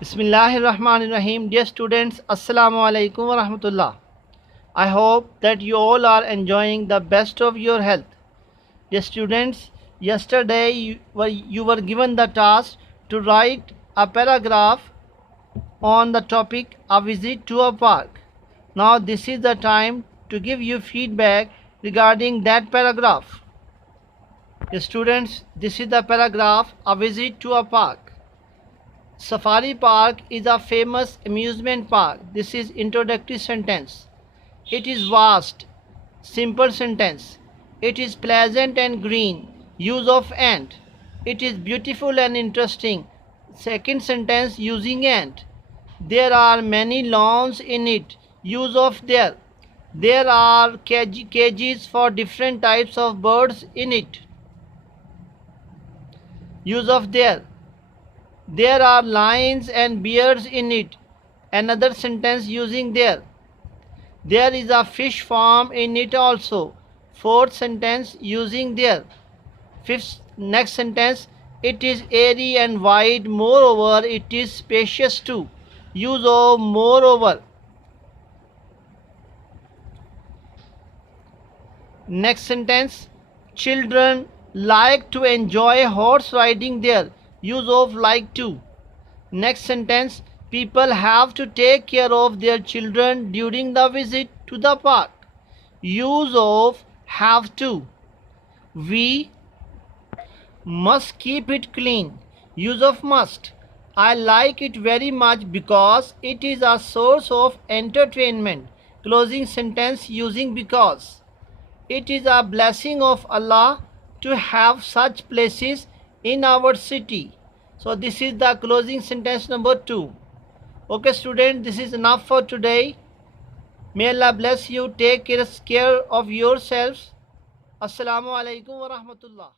Bismillahirrahmanirrahim. Dear students, Assalamu alaikum wa rahmatullah. I hope that you all are enjoying the best of your health. Dear students, yesterday you were given the task to write a paragraph on the topic a visit to a park. Now this is the time to give you feedback regarding that paragraph. Dear students, this is the paragraph a visit to a park. Safari Park is a famous amusement park. This is introductory sentence. It is vast. Simple sentence. It is pleasant and green. Use of and. It is beautiful and interesting. Second sentence using and. There are many lawns in it. Use of there. There are cages for different types of birds in it. Use of there. There are lions and bears in it. Another sentence using there. There is a fish farm in it also. Fourth sentence using there. Next sentence. It is airy and wide. Moreover, it is spacious too. Use of moreover. Next sentence. Children like to enjoy horse riding there. Use of like to. Next sentence. People have to take care of their children during the visit to the park. Use of have to. We must keep it clean. Use of must. I like it very much because it is a source of entertainment. Closing sentence using because. It is a blessing of Allah to have such places in our city. So this is the closing sentence number 2. Okay student, this is enough for today. May Allah bless you. Take care of yourselves. Assalamu alaikum wa rahmatullah.